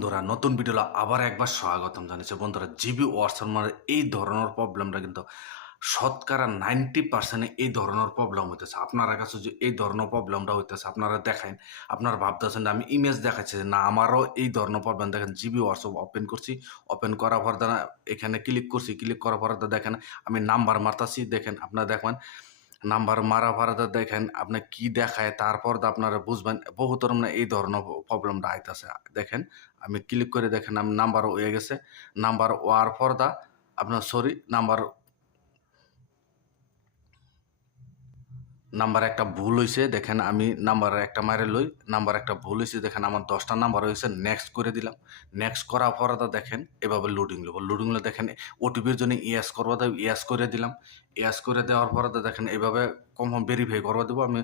বন্ধুরা নতুন ভিডিওটা আবার একবার স্বাগতম জানাচ্ছি। বন্ধুরা জিবি ওয়াটসন এই ধরনের প্রবলেমটা কিন্তু শতকরা 90% এই ধরনের প্রবলেম হইতেছে। আপনার কাছে যে এই ধরনের প্রবলেমটা হইতেছে আপনারা দেখেন, আপনারা ভাবতেছেন আমি ইমেজ দেখাচ্ছি যে না আমারও এই ধরনের প্রবলেম। দেখেন জিবি হোয়াটসঅ্যাপ ওপেন করছি, ওপেন করার পর এখানে ক্লিক করছি, ক্লিক করার পর দেখেন আমি নাম্বার মারতাছি। দেখেন আপনারা দেখবেন নাম্বার মারা ফারাতে দেখেন আপনি কি দেখায়, তারপর তো আপনারা বুঝবেন বহুতর মানে এই ধরনের প্রবলেমটা আইতাছে। দেখেন আমি ক্লিক করে দেখেন আমি নাম্বার হয়ে গেছে। নাম্বার হওয়ার পর আপনার নাম্বার নাম্বার একটা ভুল হইছে। দেখেন আমি নাম্বার একটা মাইরে লই, নাম্বার একটা ভুল হইছে। দেখেন আমার ১০ টা নাম্বার হইছে। নেক্সট করে দিলাম। নেক্সট করার পরে দেখেন এভাবে লোডিং লইব। লোডিং হলে দেখেন ওটিপির জন্য ইয়েস করবা দেব, ইয়েস করে দিলাম। ইয়েস করে দেওয়ার পরে দেখেন এভাবে কনফার্ম ভেরিফাই করবা দেব। আমি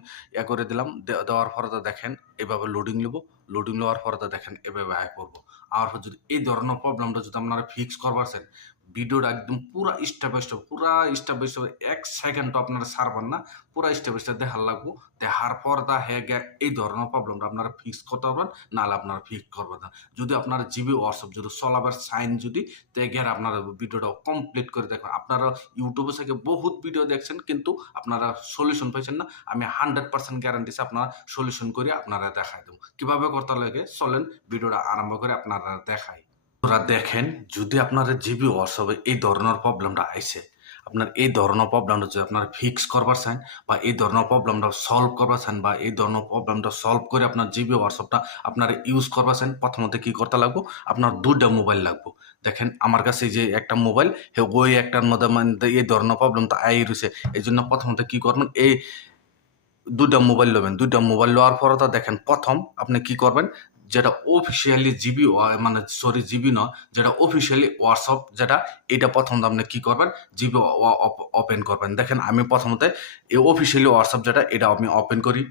করে দিলাম। দেওয়ার পরে দেখেন এভাবে লোডিং লইব। লোডিং লওয়ার পরে দেখেন এভাবে আয় করবো। আর যদি এই ধরনের প্রবলেমটা যদি আপনারা ফিক্স করবার চান, ভিডিওটা একদম পুরা step by step, step by step ১ সেকেন্ডও আপনারা ছাড়বেন না। পুরা স্টেপ বাই স্টেপ দেখার লাগবো। দেখার পর এই ধরনের প্রবলেমটা আপনারা ফিক্স করতে পারবেন, নাহলে আপনারা ফিক্স করবেন না। যদি আপনার জিবি হোয়াটসঅ্যাপ যদি চলাবার সাইন যদি আপনারা ভিডিওটা কমপ্লিট করে দেখবেন। আপনারা ইউটিউবে থেকে বহুত ভিডিও দেখছেন কিন্তু আপনারা সলিউশন পাইছেন না। আমি 100% গ্যারান্টি আপনারা সলিউশন করে আপনারা দেখাই দেবো কিভাবে করতে লাগে। চলেন ভিডিওটা আরম্ভ করে আপনারা দেখাই। তোরা দেখেন যদি আপনার জিবি হোয়াটসঅ্যাপে এই ধরনের প্রবলেমটা আইছে, আপনার এই ধরনের প্রবলেমটা যদি আপনারা ফিক্স করবার চান বা এই ধরনের প্রবলেমটা সলভ করবার চান বা এই ধরনের প্রবলেমটা সলভ করে আপনার জিবি হোয়াটসঅ্যাপটা আপনারা ইউজ করবার চান, প্রথমত কি করতে লাগবো, আপনার ২টা মোবাইল লাগবো। দেখেন আমার কাছে যে একটা মোবাইল, ওই একটার মধ্যে মানে এই ধরনের প্রবলেমটা আই রয়েছে। এই জন্য প্রথমত কি করবেন, এই ২টা মোবাইল লবেন। ২টা মোবাইল লওয়ার পরে দেখেন প্রথম আপনি কি করবেন, যেটা অফিসিয়ালি জিবি মানে জিবি নয়, যেটা অফিসিয়ালি হোয়াটসঅ্যাপ যেটা, এটা প্রথমত আপনি কি করবেন, জিবি ওপেন করবেন। দেখেন আমি প্রথমত এই অফিসিয়ালি হোয়াটসঅ্যাপ যেটা এটা আমি ওপেন করি।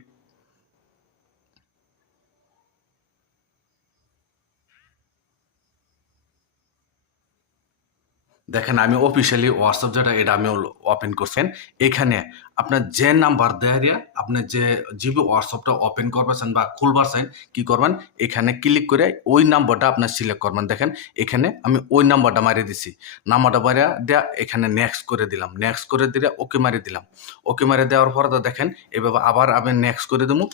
দেখেন আমি অফিসিয়ালি হোয়াটসঅ্যাপ যেটা এটা আমি ওপেন করছেন। এখানে আপনার যে নাম্বার দেয় আপনি যে জিবি হোয়াটসঅ্যাপটা ওপেন করবেন বা খুলবারছেন কি করবেন, এখানে ক্লিক করে ওই নাম্বারটা আপনার সিলেক্ট করবেন। দেখেন এখানে আমি ওই নাম্বারটা মারিয়ে দিছি। নাম্বারটা মারিয়া দেয়া এখানে নেক্সট করে দিলাম। নেক্সট করে দিলে ওকে মারিয়ে দিলাম। ওকে মারিয়ে দেওয়ার পরে দেখেন এভাবে আবার আমি নেক্সট করে দেবো।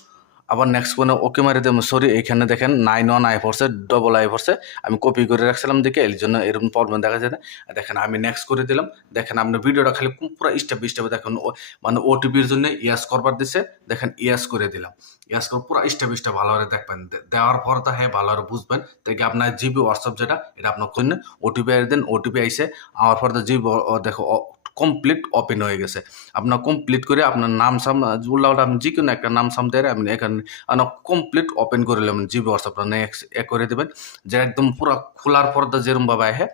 আবার নেক্সট কোনো ওকে মারি দেবো। এখানে দেখেন 9 আই পড়ছে, ডবল আই পড়ছে। আমি কপি করে রাখছিলাম দেখে এর জন্য এরকম প্রবলেম দেখা যায় না। দেখেন আমি নেক্সট করে দিলাম। দেখেন আপনার ভিডিওটা খালি পুরো স্টেপ বাই স্টেপে দেখেন মানে ওটিপির জন্য ইয়াস করবার দিছে। দেখেন ইয়াস করে দিলাম। ইয়াস করে পুরো স্টেপ বাই স্টেপ ভালো করে দেখবেন। দেওয়ার পর হ্যাঁ ভালো করে বুঝবেন। দেখে আপনার জিবি হোয়াটসঅ্যাপ যেটা এটা আপনার করে ওটিপি দেন। ওটিপি আইসে আমার পর জিবি দেখো কমপ্লিট ওপেন হয়ে গেছে। আপনার কমপ্লিট করে আপনার নাম সাম উল্লাহটা আপনি যে কোনো একটা নাম সাম দেয় আপনি এখানে কমপ্লিট ওপেন করে নেবেন। জিবি হোয়াটসঅ্যাপটা নেক্সট করে দেবেন যে একদম পুরো খোলার পর্দা যেরমভাবে আহে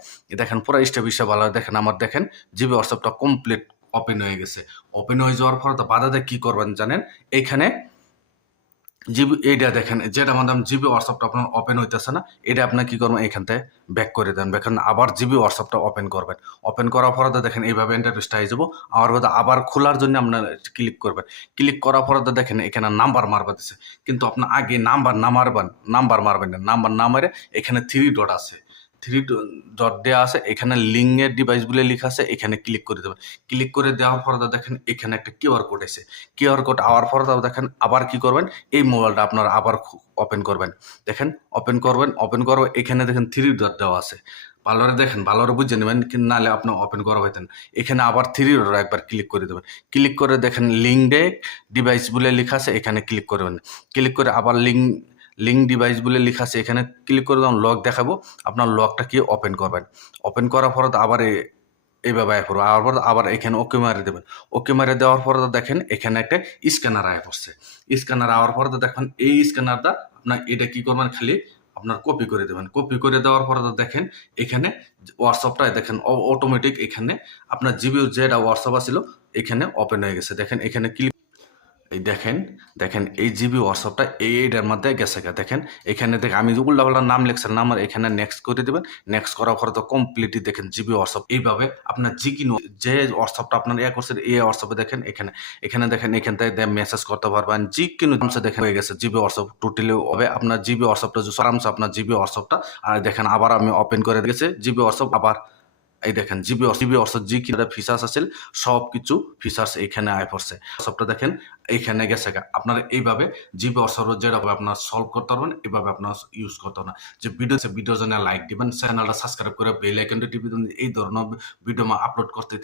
দেখেন পুরো স্টেপ স্টেপ ভালো দেখেন। আমার দেখেন জিবি হোয়াটসঅ্যাপটা কমপ্লিট ওপেন হয়ে গেছে। ওপেন হয়ে যাওয়ার পর বাধাতে কি করবেন জানেন, এইখানে জিবি এইটা দেখেন যেটা আমাদের জিবি হোয়াটসঅ্যাপটা আপনার ওপেন হইতেছে না, এটা আপনার কি করবেন এখান থেকে ব্যাক করে দেন। দেখেন আবার জিবি হোয়াটসঅ্যাপটা ওপেন করবেন। ওপেন করার পরে দেখেন এইভাবে ইন্টারফেসটা হয়ে যাবো। আমার কথা আবার খোলার জন্য আপনার ক্লিক করবেন। ক্লিক করার পরে দেখেন এখানে নাম্বার মারবা দিচ্ছে, কিন্তু আপনার আগে নাম্বার মারবেন না। নাম্বার না মারে এখানে 3 ডট আছে, 3 ডট দেওয়া আছে। এখানে লিঙ্কের ডিভাইস বলে লেখা আছে, এখানে ক্লিক করে দেবেন। ক্লিক করে দেওয়ার পরে দেখেন এখানে একটা কিউআর কোড আছে। কিউআর কোড আওয়ার পরে দেখেন আবার কি করবেন, এই মোবাইলটা আপনারা আবার ওপেন করবেন। দেখেন ওপেন করবেন। ওপেন করবো এখানে দেখেন 3 ডট দেওয়া আছে। ভালোরে দেখেন, ভালোরে বুঝে নেবেন, কিন্তু নাহলে আপনার ওপেন করা হইতেন। এখানে আবার 3 ডট একবার ক্লিক করে দেবেন। ক্লিক করে দেখেন লিঙ্কে ডিভাইস বলে লেখা আছে, এখানে ক্লিক করবেন। ক্লিক করে আবার লিঙ্ক ডিভাইস বলে লেখা আছে, এখানে ক্লিক করে যখন লক দেখাবো আপনার লকটা কি ওপেন করবেন। ওপেন করার পরে আবার এইভাবে আয় পড়বো। আবার আবার এখানে ওকে মারে দেবেন। ওকে মারে দেওয়ার পরে দেখেন এখানে একটা স্ক্যানার আয় পড়ছে। স্ক্যানার আওয়ার পরে দেখেন এই স্ক্যানারটা আপনার এটা কি করবেন, খালি আপনার কপি করে দেবেন। কপি করে দেওয়ার পরে দেখেন এখানে হোয়াটসঅ্যাপটা দেখেন অটোমেটিক এখানে আপনার জিবি যেটা হোয়াটসঅ্যাপ আছিল এখানে ওপেন হয়ে গেছে। দেখেন এখানে ক্লিক এই দেখেন দেখেন এই জিবি হোয়াটসঅ্যাপটা এইটার মধ্যে গেছে গা। দেখেন এখানে দেখেন আমি উল্টাপাল্টা নাম লিখছেন নাম আর এখানে নেক্সট করে দেবেন। নেক্সট করার পরে তো কমপ্লিটলি দেখেন জিবি হোয়াটসঅ্যাপ এইভাবে আপনার যে হোয়াটসঅ্যাপটা আপনার করছেন এই হোয়াটসঅ্যাপে দেখেন এখানে দেখেন এখান থেকে মেসেজ করতে পারবেন দেখেন হয়ে গেছে জিবি হোয়াটসঅ্যাপ টোটালি হবে আপনার জিবি হোয়াটসঅ্যাপটা যে আরামসে আপনার জিবি হোয়াটসঅ্যাপটা। আর দেখেন আবার আমি ওপেন করে দিয়েছে জিবি হোয়াটসঅ্যাপ আবার এই দেখেন জিবি অর্থাৎ জি কি ফিচার্স আছে সবকিছু ফিচার্স এখানে আয় পড়ছে। সবটা দেখেন এইখানে গেছে গা। আপনারা এইভাবে জিবি অর্থ যেটা আপনার সলভ করতে পারবেন এইভাবে আপনার ইউজ করতে হবে না। যে ভিডিওর জন্য লাইক দিবেন, চ্যানেলটা সাবস্ক্রাইব করে বেল আইকনটা টিপে দিবেন। এই ধরনের ভিডিও আপলোড করতে